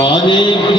Halim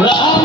Ram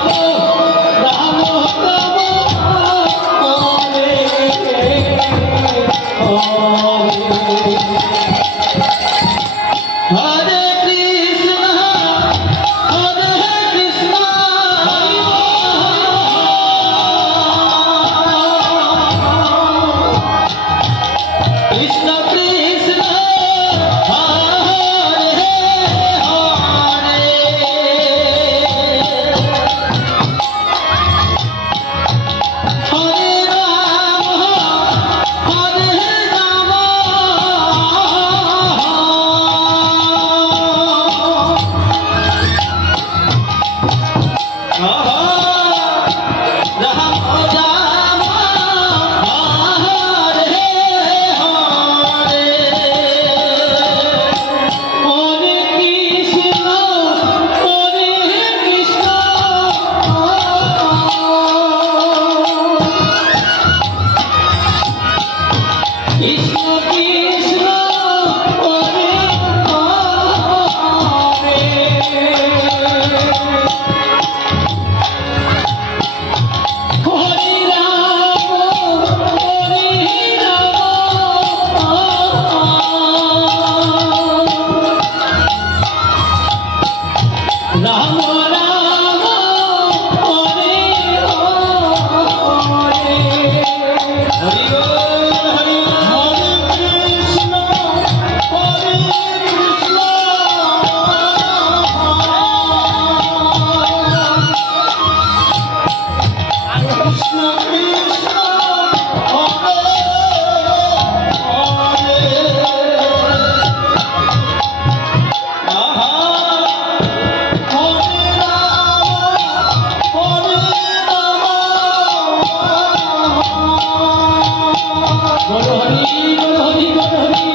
Hari Hari Hari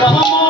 Ram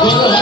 어.